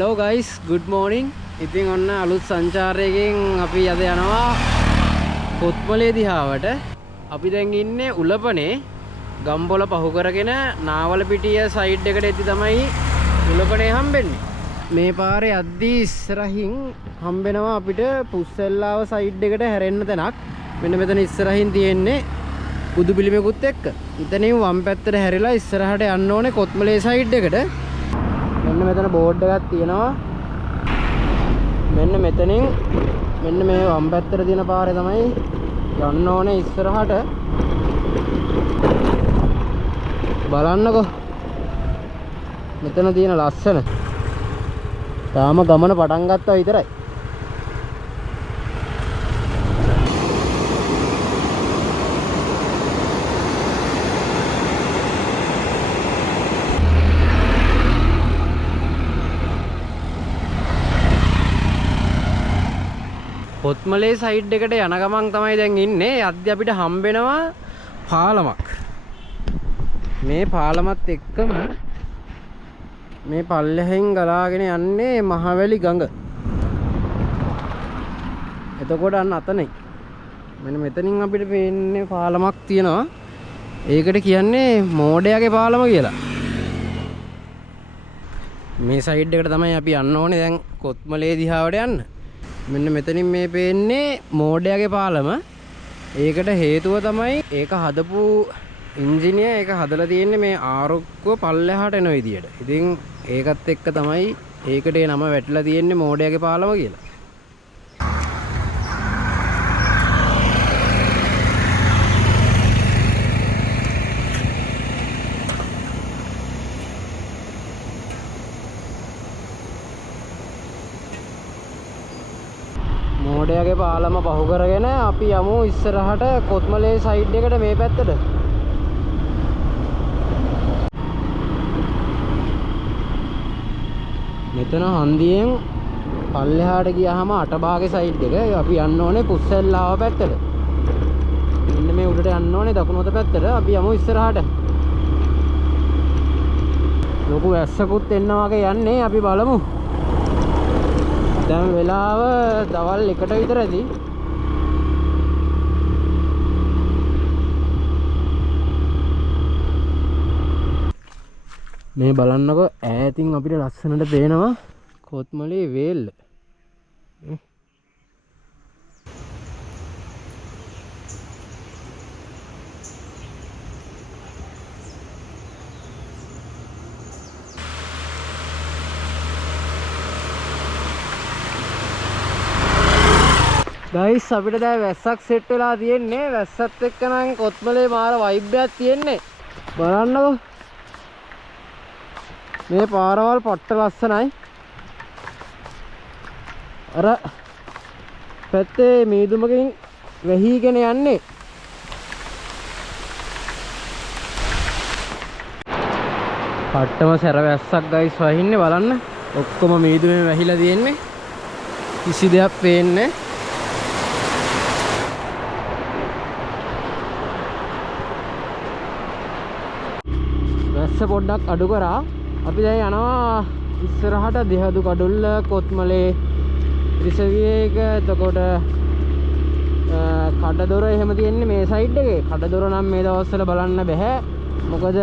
Hello guys, good morning. ඉතින් ඔන්න අලුත් සංචාරයකින් අපි අද යනවා කොත්මලේ දිහාවට. අපි දැන් ඉන්නේ උලපනේ ගම්බොල පහු කරගෙන නාවලපිටිය සයිඩ් එකට එද්දි තමයි උලපනේ හම්බෙන්නේ. මේ පාරේ යද්දී ඉස්සරහින් හම්බෙනවා අපිට පුස්සෙල්ලාව සයිඩ් එකට හැරෙන්න තැනක්. මෙන්න මෙතන ඉස්සරහින් තියෙන්නේ බුදු පිළිමයකුත් එක්ක. ඉතින් වම් පැත්තට හැරිලා ඉස්සරහට යන්න ඕනේ කොත්මලේ සයිඩ් එකට. මෙන්න මෙතන බෝඩ් එකක් තියෙනවා. මෙන්න මෙතනින් මෙන්න මේ වම් පැත්තට තියෙන පාරේ තමයි යන්න ඕනේ ඉස්සරහට. බලන්නකෝ. මෙතන තියෙන ලස්සන. තාම ගමන පටන් ගත්තා විතරයි. කොත්මලේ සයිඩ් එකට යන ගමන් තමයි දැන් ඉන්නේ. යද්දී අපිට හම්බෙනවා පාලමක්. මේ පාලමත් එක්කම මේ පල්ලෙහෙන් ගලාගෙන යන්නේ මහවැලි ගඟ. එතකොට අන්න අතනේ මෙන්න මෙතනින් අපිට පේන්නේ පාලමක් තියෙනවා. ඒකට කියන්නේ මෝඩයාගේ පාලම කියලා. මේ සයිඩ් එකට තමයි අපි යන්න ඕනේ දැන් කොත්මලේ දිහාවට යන්න. මෙන්න මෙතනින් මේ පේන්නේ මෝඩයාගේ පාලම. ඒකට හේතුව තමයි ඒක හදපු ඉංජිනේර් ඒක හදලා තියෙන්නේ මේ ආරොක්කුව පල්ලෙහාට එන විදියට. ඉතින් ඒකත් එක්ක තමයි ඒකට ඒ නම වැටලා තියෙන්නේ මෝඩයාගේ පාලම කියලා. මෝඩයාගේ පාලම පහු කරගෙන අපි යමු ඉස්සරහට කොත්මලේ සයිඩ් එකට මේ පැත්තට. මෙතන හන්දියෙන් පල්ලෙහාට ගියාම අටභාගේ සයිඩ් එක. අපි යන්න ඕනේ පුස්සෙල්ලාව පැත්තට. මෙන්න මේ උඩට යන්න ඕනේ දකුණු අත පැත්තට. අපි යමු ඉස්සරහට. ලොකු වැස්සකුත් එන්න වගේ යන්නේ. අපි බලමු. දැන් වෙලාව දවල් 1ට විතරදී. මේ බලන්නකො ඈතින් අපිට ලස්සනට පේනවා කොත්මලේ වේල්ල. ගයිස් අපිට දැන් වැස්සක් සෙට් වෙලා තියෙන්නේ. වැස්සත් එක්ක නම් කොත්මලේ මාර වයිබ් එකක් තියෙන්නේ. බලන්නකෝ. මේ පාරවල් පට්ට ලස්සනයි. අර පැත්තේ මීදුමකින් වැහිගෙන යන්නේ. පට්ටම සැර වැස්සක් ගයිස් වහින්නේ. බලන්න. ඔක්කොම මීදුමෙන් වැහිලා තියෙන්නේ. කිසි දෙයක් පේන්නේ නැහැ. පොඩ්ඩක් අඩු කරා. අපි දැන් යනවා ඉස්සරහට දෙහදු කඩුල්ල කොත්මලේ රිසවියේක. එතකොට කඩදොර එහෙම තියෙන්නේ මේ සයිඩ් එකේ. කඩදොර නම් මේ දවස්වල බලන්න බෑ. මොකද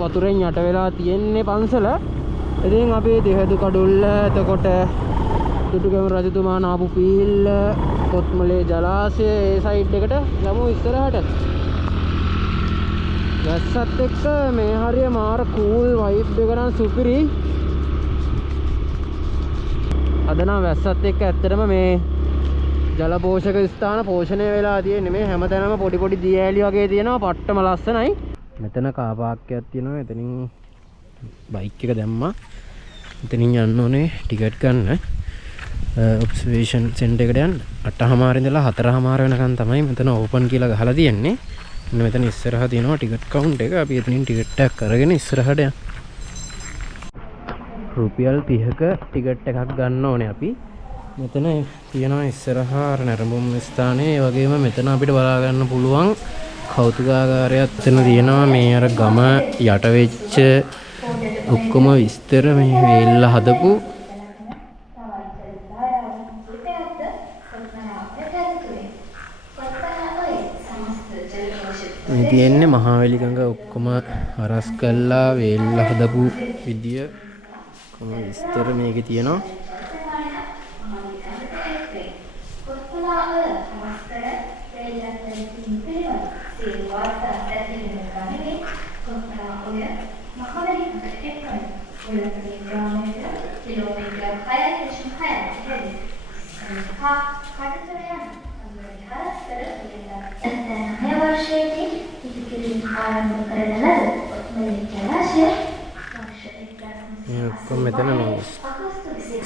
වතුරෙන් යට වෙලා තියෙන්නේ පන්සල. ඉතින් අපි දෙහදු කඩුල්ල, එතකොට දුටුගැමුණු රජතුමා නාපු පීල්ල, කොත්මලේ ජලාශය ඒ සයිඩ් එකට යමු ඉස්සරහට. වැස්සත් එක්ක මේ හරිය මාර කූල් වයිබ් එක නම් සුපිරි. අද නම් වැස්සත් එක්ක ඇත්තටම මේ ජල පෝෂක ස්ථාන පෝෂණය වෙලා තියෙන්නේ. මේ හැමතැනම පොඩි පොඩි දී ඇලි වගේ තියෙනවා. පට්ටම ලස්සනයි. මෙතන කාර් පාර්ක්යක් තියෙනවා. එතනින් බයික් එක දැම්මා. එතනින් යන්න ඕනේ ටිකට් ගන්න. ඔබ්සර්වේෂන් සෙන්ටර් එකට යන්න. 8:00 ඉඳලා 4:00 වෙනකන් තමයි මෙතන ඕපන් කියලා ගහලා තියෙන්නේ. මෙතන ඉස්සරහ තියෙනවා ටිකට් කවුන්ට් එක. අපි එතනින් ටිකට් එකක් අරගෙන ඉස්සරහට යන්න. රුපියල් 30ක ටිකට් එකක් ගන්න ඕනේ අපි. මෙතන තියෙනවා ඉස්සරහ නරඹුම් ස්ථානයේ. ඒ වගේම මෙතන අපිට බලා ගන්න පුළුවන් කෞතුකාගාරයක් එතන තියෙනවා. මේ අර ගම යට වෙච්ච ඔක්කොම විස්තර මේ වේල්ල හදපු තියෙන්නේ මහවැලි ගඟ ඔක්කොම හරස් කළා වේල්ල හදපු විදිය කොහොම විස්තර මේකේ තියෙනවා. මෙතන මේ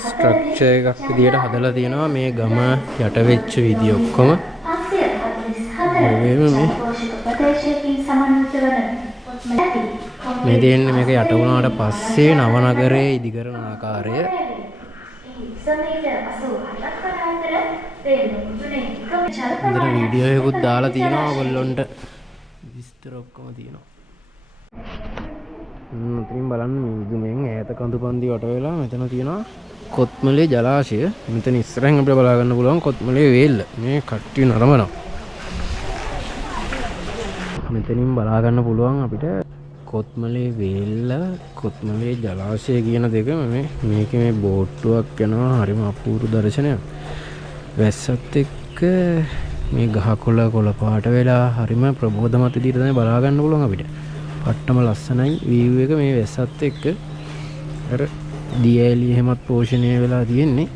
ස්ට්‍රක්චර් එකක් විදියට හදලා තියෙනවා මේ ගම යට වෙච්ච විදිය ඔක්කොම මේ දෙන්නේ මේක යට වුණාට පස්සේ නව නගරයේ ඉදි කරන ආකාරය මෙතන වීඩියෝ එකකුත් දාලා තියෙනවා ඔයගොල්ලන්ට විස්තර ඔක්කොම තියෙනවා. මෙතනින් බලන්න මිදුමෙන් ඈත කඳු පන්දි වට වෙලා මෙතන තියෙනවා කොත්මලේ ජලාශය. මෙතන ඉස්සරහින් අපිට බලා ගන්න පුළුවන් කොත්මලේ වේල්ල. මේ කට්ටිය නරඹනවා. මෙතනින් බලා ගන්න පුළුවන් අපිට කොත්මලේ වේල්ල කොත්මලේ ජලාශය කියන දෙක මේකේ මේ බෝට්ටුවක් යනවා. හරිම අපූර්ව දර්ශනයක්. වැස්සත් එක්ක මේ ගහකොළ කොළ පාට වෙලා හරිම ප්‍රබෝධමත් විදිහට තමයි බලා ගන්න පුළුවන් අපිට. පට්ටම ලස්සනයි view එක මේ වැස්සත් එක්ක. අර දියැලි එහෙමත් පෝෂණය වෙලා තියෙන්නේ.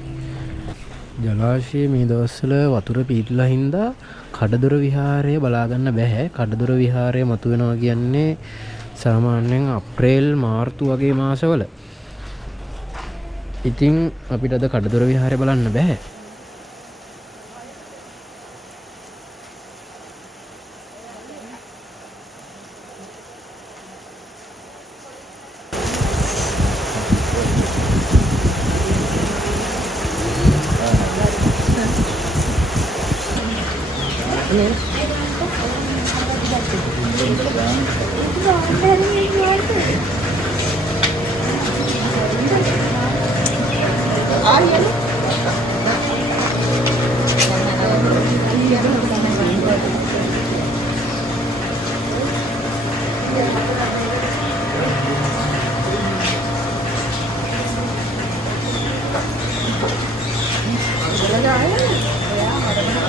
ජලාශයේ මේ දවස්වල වතුර පිහිටලා හින්දා කඩදොර විහාරය බලා ගන්න බෑ. කඩදොර විහාරය මතුවෙනවා කියන්නේ සාමාන්‍යයෙන් අප්‍රේල් මාර්තු වගේ මාසවල. ඉතින් අපිට අද කඩදොර විහාරය බලන්න බෑ.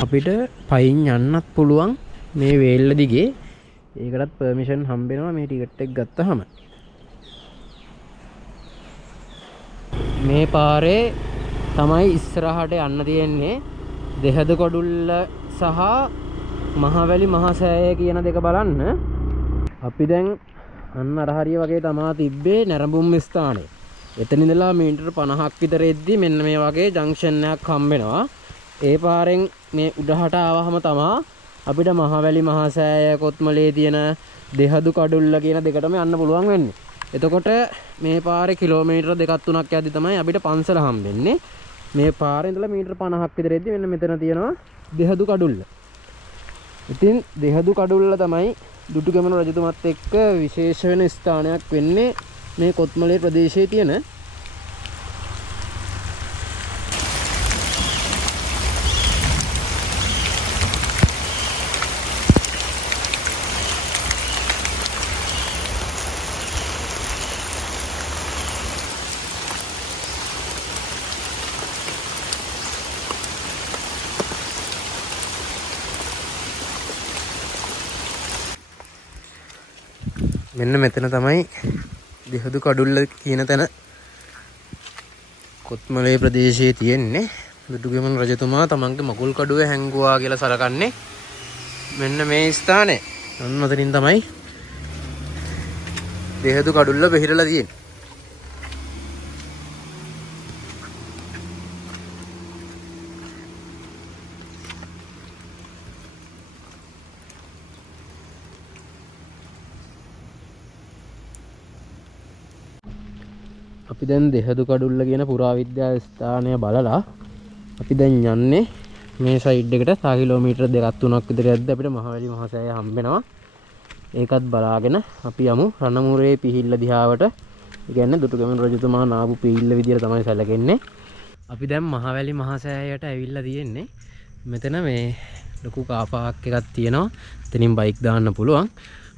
අපිට පයින් යන්නත් පුළුවන් මේ වේල්ල දිගේ. ඒකටත් පර්මිෂන් හම්බ වෙනවා මේ ටිකට් එක ගත්තාම. මේ පාරේ තමයි ඉස්සරහට යන්න තියෙන්නේ. දෙහද කොඩුල්ල සහ මහවැලි මහසෑය කියන දෙක බලන්න. අපි දැන් අන්න අර හරිය වගේ තමා තිබ්බේ නැරඹුම් ස්ථානේ. එතන ඉඳලා මීටර 50ක් විතර එද්දි මෙන්න මේ වගේ ජංක්ෂන් එකක් හම්බ වෙනවා. ඒ පාරෙන් මේ උඩහට ආවහම තමා අපිට මහවැලි මහසෑය කොත්මලේ තියෙන දෙහදු කඩුල්ල කියන දෙකටම යන්න පුළුවන් වෙන්නේ. එතකොට මේ පාරේ කිලෝමීටර 2-3ක් යද්දි තමයි අපිට පන්සල හම්බෙන්නේ. මේ පාරේ ඉඳලා මීටර 50ක් විතර එද්දි මෙන්න මෙතන තියෙනවා දෙහදු කඩුල්ල. ඉතින් දෙහදු කඩුල්ල තමයි දුටුගැමුණු රජතුමත් එක්ක විශේෂ වෙන ස්ථානයක් වෙන්නේ මේ කොත්මලේ ප්‍රදේශයේ තියෙන. මෙන්න මෙතන තමයි දෙහදු කඩුල්ල කියන තැන කොත්මලේ ප්‍රදේශයේ තියෙන්නේ. දුටුගැමුණු රජතුමා තමන්ගේ මකුල් කඩුවේ හැංගුවා කියලා සලකන්නේ මෙන්න මේ ස්ථානේ. අන්න ඔතනින් තමයි දෙහදු කඩුල්ල බෙහෙරලා තියෙන්නේ. අපි දැන් දෙහදු කඩුල්ල කියන පුරාවිද්‍යා ස්ථානය බලලා අපි දැන් යන්නේ මේ සයිඩ් එකට. තා කිලෝමීටර 2-3ක් විතර යද්දී අපිට මහවැලි මහසෑය හම්බ වෙනවා. ඒකත් බලාගෙන අපි යමු රණමුරේ පිහිල්ල දිහාවට. ඒ කියන්නේ දුටුගැමුණු රජතුමා නාපු පිහිල්ල විදියට තමයි සැලකෙන්නේ. අපි දැන් මහවැලි මහසෑයට ඇවිල්ලා තියෙන්නේ. මෙතන මේ ලොකු කාර් පාක් එකක් තියෙනවා. එතනින් බයික් දාන්න පුළුවන්.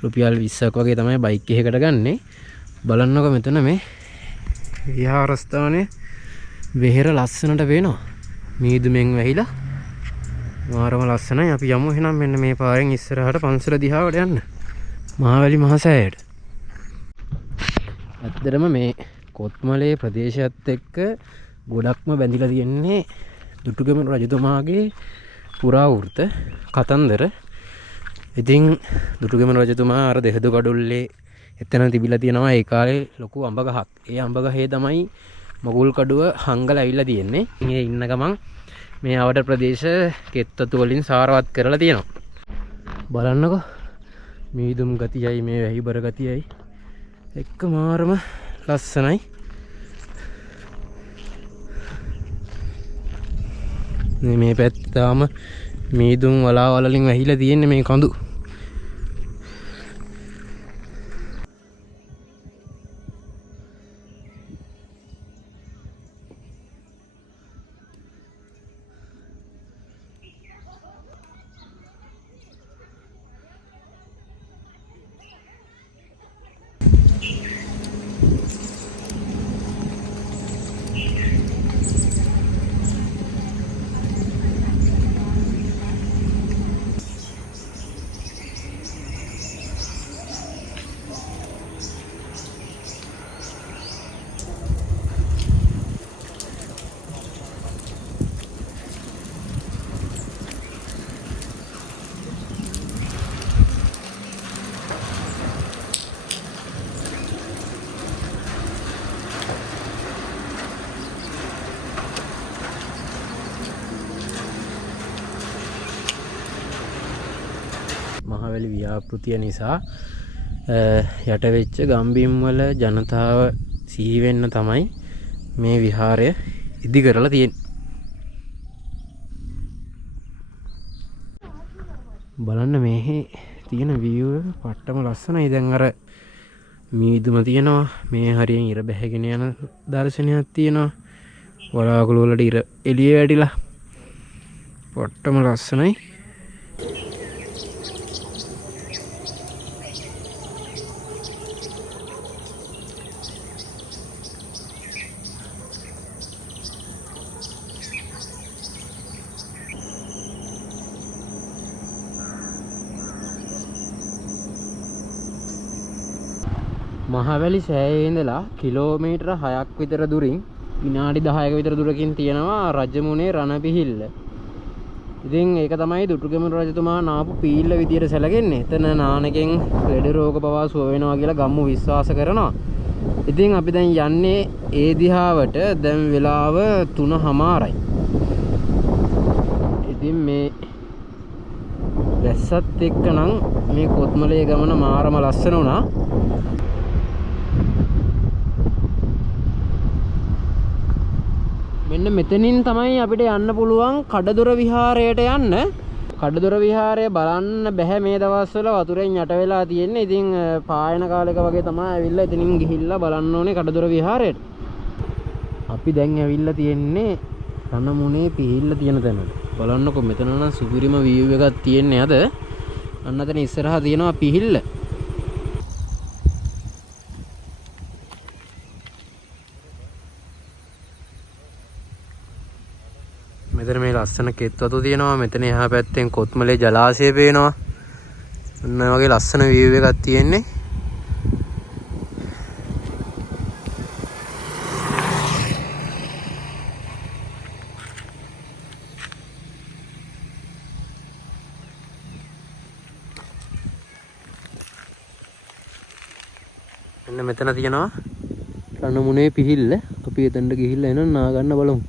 රුපියල් 20ක් වගේ තමයි බයික් එකකට ගන්නෙ. බලන්නකො මෙතන මේ විහාරස්ථානයේ වෙහෙර ලස්සනට පේනවා. මීදුමෙන් වැහිලා මාරම ලස්සනයි. අපි යමු එහෙනම් මෙන්න මේ පාරෙන් ඉස්සරහට පන්සල දිහාවට යන්න. මහවැලි මහසෑයට. ඇත්තටම මේ කොත්මලේ ප්‍රදේශයත් එක්ක ගොඩක්ම බැඳිලා තියෙන්නේ දුටුගැමුණු රජතුමාගේ පුරාවෘත්ත කතන්දර. ඉතින් දුටුගැමුණු රජතුමා අර දෙහදු කඩුල්ලේ එතන තිබිලා තියෙනවා ඒ කාලේ ලොකු අඹ ගහක්. ඒ අඹ ගහේ තමයි මගුල් කඩුව හංගලා ඇවිල්ලා තියෙන්නේ. මේ ඉන්න ගමන් මේ ආවට ප්‍රදේශ කෙත්වතු වලින් සාරවත් කරලා තියෙනවා. බලන්නකෝ මීදුම් ගතියයි මේ වැහිබර ගතියයි එක්ක මාරම ලස්සනයි. මේ පැත්තාම මීදුම් වලාවල් වලින් වැහිලා තියෙන්නේ මේ කඳු. මහවැලි ව්‍යාපෘතිය නිසා යට වෙච්ච ගම්බිම් වල ජනතාව සිහි වෙන්න තමයි මේ විහාරය ඉදි කරලා තියෙන්නේ. බලන්න මේ තියෙන view එක පට්ටම ලස්සනයි. දැන් අර මීදුම තියෙනවා. මේ හරියෙන් ඉර බැහැගෙන යන දර්ශනයක් තියෙනවා. වලාකුළු වලට ඉර එළිය වැටිලා පට්ටම ලස්සනයි. මහවැලි සෑයේ ඉඳලා කිලෝමීටර 6ක් විතර දුරින් විනාඩි 10ක විතර දුරකින් තියෙනවා රජමුණේ රණපිහිල්ල. ඉතින් ඒක තමයි දුටුගැමුණු රජතුමා නාපු පීල්ල විදියට සැලකෙන්නේ. එතන නානකෙන් ලෙඩ රෝග පවා සුව වෙනවා කියලා ගම්මු විශ්වාස කරනවා. ඉතින් අපි දැන් යන්නේ ඒ දිහාවට. දැන් වෙලාව 3:00යි. ඉතින් මේ වැස්සත් එක්කනම් මේ කොත්මලේ ගමන මාරම ලස්සන වුණා. මෙන්න මෙතනින් තමයි අපිට යන්න පුළුවන් කඩදොර විහාරයට යන්න. කඩදොර විහාරය බලන්න බැහැ මේ දවස්වල වතුරෙන් යට වෙලා තියෙන්නේ. ඉතින් පායන කාලෙක වගේ තමයි ඇවිල්ලා එතනින් ගිහිල්ලා බලන්න ඕනේ කඩදොර විහාරයට. අපි දැන් ඇවිල්ලා තියෙන්නේ රණමුණේ පිහිල්ල තියෙන තැනට. බලන්නකො මෙතන නම් සුපිරිම view එකක් තියෙන්නේ අද. අන්න එතන ඉස්සරහා තියෙනවා පිහිල්ල. මෙතන මේ ලස්සන කෙත්වතු තියෙනවා. මෙතන එහා පැත්තෙන් කොත්මලේ ජලාශය පේනවා. ඔන්න වගේ ලස්සන view එකක් තියෙන්නේ. මෙන්න මෙතන තියෙනවා රණමුණේ පිහිල්ල. අපි එතනට ගිහිල්ලා එන නා ගන්න බලමු.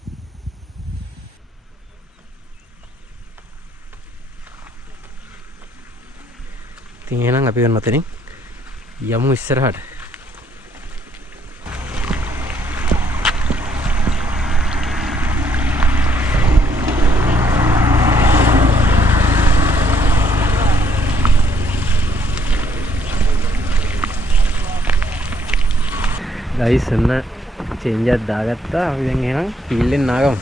ඉතින් එහෙනම් අපි යන්න මෙතනින් යමු ඉස්සරහට. ගයිස් ඔන්න චේන්ජ් එකක් දාගත්තා. අපි දැන් එහෙනම් පිල්ලෙන් නාගමු.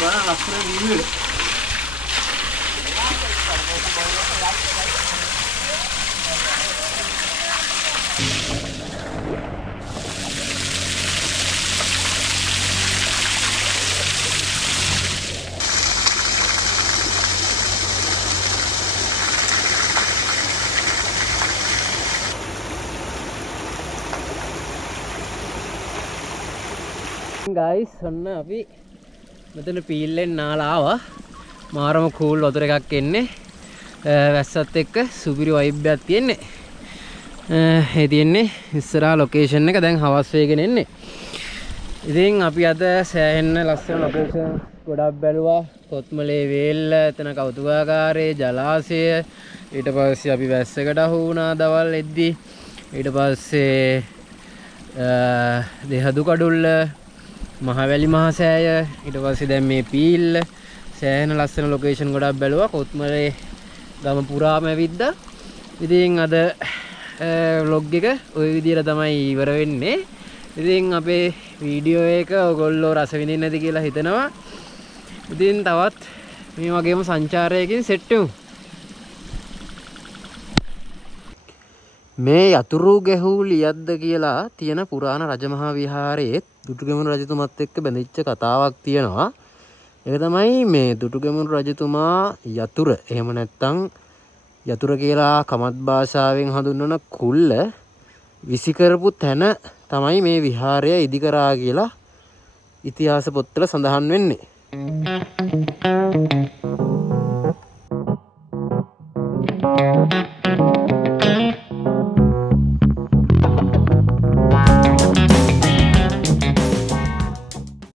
බලන්න ලස්සන view එක. guys ඔන්න අපි මෙතන පීල්ලෙන් නාලා ආවා මාරම කූල් වතුර එකක් එන්නේ වැස්සත් එක්ක සුපිරි වයිබ් එකක් තියෙන්නේ ඒ තියෙන්නේ ඉස්සරහා ලොකේෂන් එක දැන් හවස් වෙගෙන එන්නේ ඉතින් අපි අද සෑහෙන්න ලස්සන ලොකේෂන් ගොඩක් බැලුවා කොත්මලේ වේල්ල එතන කෞතුකාගාරයේ ජලාශය ඊට පස්සේ අපි වැස්සකට අහු වුණා දවල් එද්දි ඊට පස්සේ දෙහදු කඩුල්ල මහවැලි මහසෑය ඊට පස්සේ දැන් මේ පීල්ල සෑහෙන ලස්සන ලොකේෂන් ගොඩක් බැලුවා කොත්මලේ ගම පුරාම ඇවිද්දා ඉතින් අද vlog එක ওই විදිහට තමයි ඉවර වෙන්නේ ඉතින් අපේ වීඩියෝ එක ඔයගොල්ලෝ රස විඳින්න ඇති කියලා හිතනවා ඉතින් තවත් මේ වගේම සංචාරයකින් සෙට් වෙමු මේ යතුරු ගැහූ ලියද්ද කියලා තියෙන පුරාණ රජමහා විහාරයේ දුටුගැමුණු රජතුමත් එක්ක බැඳිච්ච කතාවක් තියෙනවා. ඒක තමයි මේ දුටුගැමුණු රජතුමා යතුර එහෙම නැත්නම් යතුර කියලා කමත් භාෂාවෙන් හඳුන්වන කුල්ල විසි කරපු තැන තමයි මේ විහාරය ඉදි කරා කියලා ඉතිහාස පොත්වල සඳහන් වෙන්නේ.